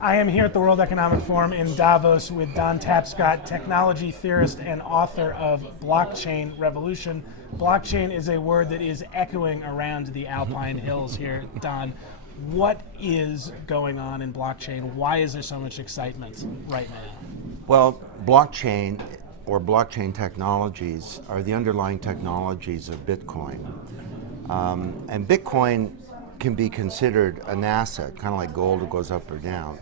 I am here at the World Economic Forum in Davos with Don Tapscott, technology theorist and author of Blockchain Revolution. Blockchain is a word that is echoing around the Alpine Hills here. Don, what is going on in blockchain? Why is there so much excitement right now? Well, blockchain or blockchain technologies are the underlying technologies of Bitcoin. And Bitcoin can be considered an asset, kind of like gold, it goes up or down.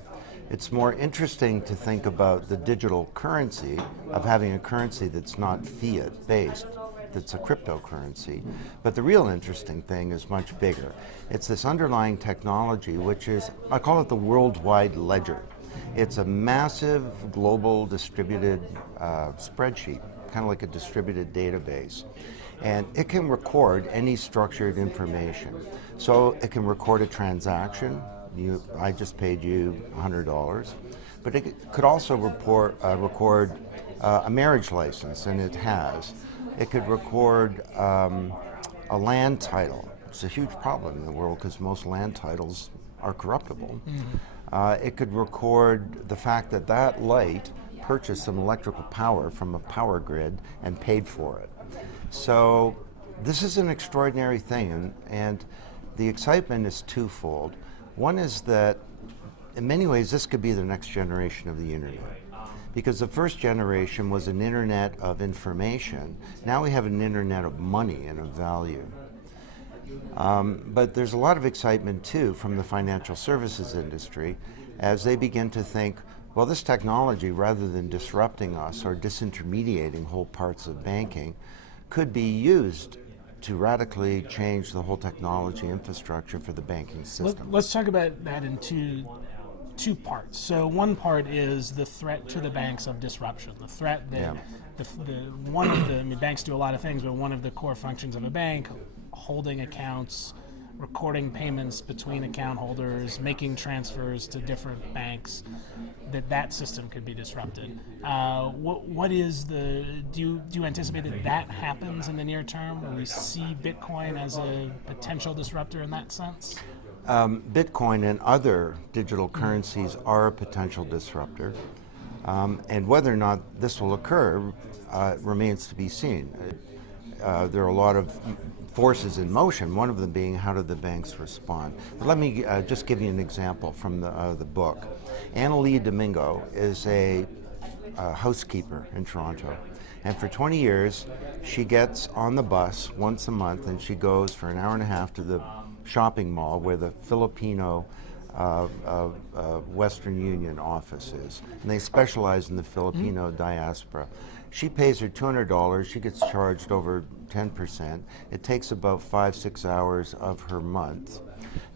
It's more interesting to think about the digital currency of having a currency that's not fiat based, that's a cryptocurrency. But the real interesting thing is much bigger. It's this underlying technology, which is, I call it the worldwide ledger. It's a massive global distributed spreadsheet, kind of like a distributed database. And it can record any structured information. So it can record a transaction. I just paid you $100. But it could also record a marriage license, and it has. It could record a land title. It's a huge problem in the world because most land titles are corruptible. Mm-hmm. It could record the fact that that light purchased some electrical power from a power grid and paid for it. So this is an extraordinary thing, and the excitement is twofold. One is that in many ways this could be the next generation of the internet, because the first generation was an internet of information. Now we have an internet of money and of value. But there's a lot of excitement too from the financial services industry as they begin to think, well, this technology, rather than disrupting us or disintermediating whole parts of banking, could be used to radically change the whole technology infrastructure for the banking system. Let's talk about that in two parts. So one part is the threat to the banks of disruption. The threat that banks do a lot of things, but one of the core functions of a bank, holding accounts, recording payments between account holders, making transfers to different banks, that system could be disrupted. What is do you anticipate that happens in the near term? Will we see Bitcoin as a potential disruptor in that sense? Bitcoin and other digital currencies are a potential disruptor. And whether or not this will occur remains to be seen. There are a lot of forces in motion, one of them being how do the banks respond. But let me just give you an example from the book. Annalee Domingo is a housekeeper in Toronto. And for 20 years, she gets on the bus once a month and she goes for an hour and a half to the shopping mall where the Filipino Western Union office is. And they specialize in the Filipino diaspora. She pays her $200, she gets charged over 10%. It takes about 5-6 hours of her month.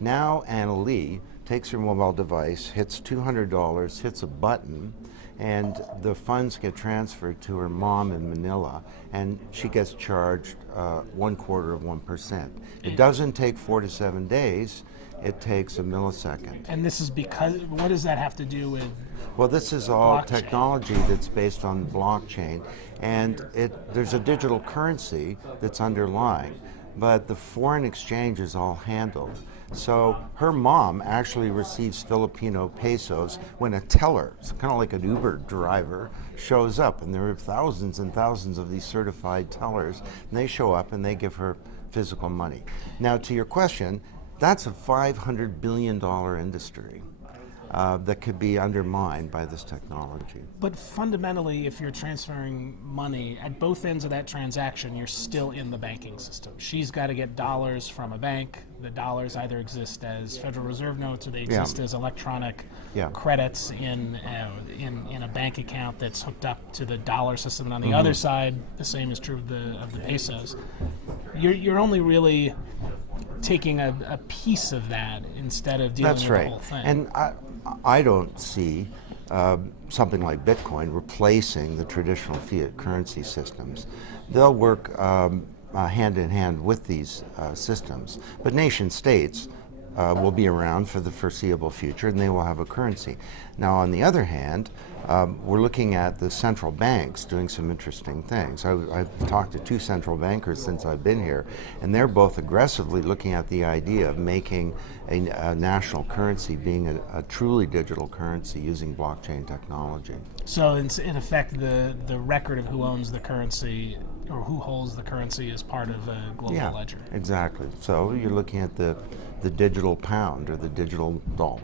Now Annalee takes her mobile device, hits $200, hits a button, and the funds get transferred to her mom in Manila, and she gets charged 0.25%. It doesn't take 4 to 7 days, it takes a millisecond. And this is because, what does that have to do with? Well, this is all blockchain? Technology that's based on blockchain, and there's a digital currency that's underlying, but the foreign exchange is all handled. So her mom actually receives Filipino pesos when a teller, it's kind of like an Uber driver, shows up, and there are thousands and thousands of these certified tellers, and they show up and they give her physical money. Now, to your question, that's a $500 billion industry that could be undermined by this technology. But fundamentally, if you're transferring money at both ends of that transaction, you're still in the banking system. She's got to get dollars from a bank. The dollars either exist as Federal Reserve notes or they exist as electronic credits in a bank account that's hooked up to the dollar system. And on the other side, the same is true of the pesos. You're only really taking a piece of that instead of dealing with the whole thing. And I don't see something like Bitcoin replacing the traditional fiat currency systems. They'll work hand in hand with these systems. But nation states will be around for the foreseeable future, and they will have a currency. Now, on the other hand, we're looking at the central banks doing some interesting things. I've talked to 2 central bankers since I've been here, and they're both aggressively looking at the idea of making a national currency being a truly digital currency using blockchain technology. So in effect, the record of who owns the currency or who holds the currency is part of a global ledger. Exactly. So you're looking at the digital pound or the digital dollar.